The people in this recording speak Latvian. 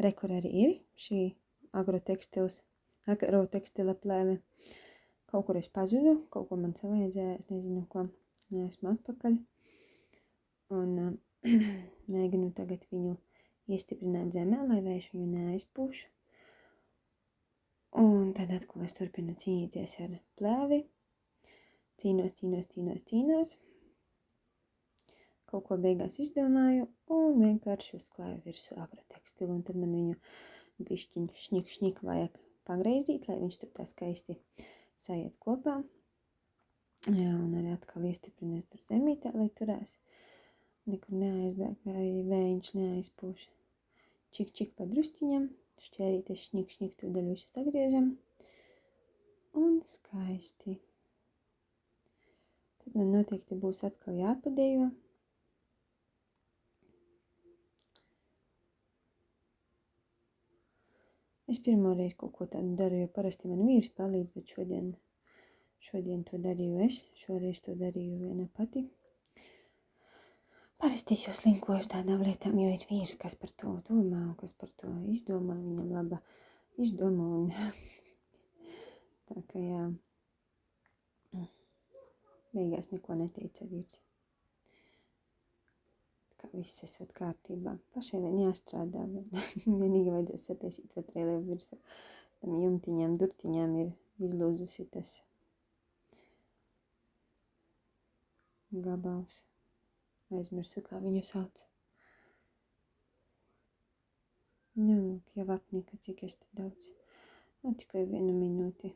Re, kur arī ir šī agrotekstila plēve. Kaut kur es pazudu, kaut ko man savajadzēja, es nezinu ko, esmu atpakaļ. Un mēģinu tagad viņu iestiprināt zemē, lai vējš viņu neaizpūš. Un tad atkal es turpinu cīnīties ar plēvi. Cīnos. Kaut ko beigās izdomāju un vienkārši uzklāju virsū agrotekstilu. Un tad man viņu bišķiņ šņik vajag pagreizīt, lai viņš tur tā skaisti sajiet kopā. Jā, un arī atkal iestiprinies tur zemītē, lai turās. Nekur neaizbēg vai vējiņš neaizpūš. Čik pa drusciņam, šķērīties šņik to daļu visu sagriežam. Un skaisti. Tad man noteikti būs atkal jāpadejo. Es pirmoreiz kaut ko tādu daru, jo parasti man vīrs palīdz, bet šodien to darīju es, šoreiz to darīju viena pati. Parasti es jau slinkoju tādām lietām, jo ir vīrs, kas par to domā un kas par to izdomā, viņam laba izdoma un tā ka jā, beigās neko neteica vīrs. Kā viss esot kārtībā. Pašiem vien jāstrādā, vienīgi vajadzēs sataisīt to trēlēju virsū. Tam jumtiņām, durtiņām ir izlūzusi tas gabals. Aizmirsu, kā viņu sauc. Nu, jau apnika, cik es te daudz. Tikai 1 minūti.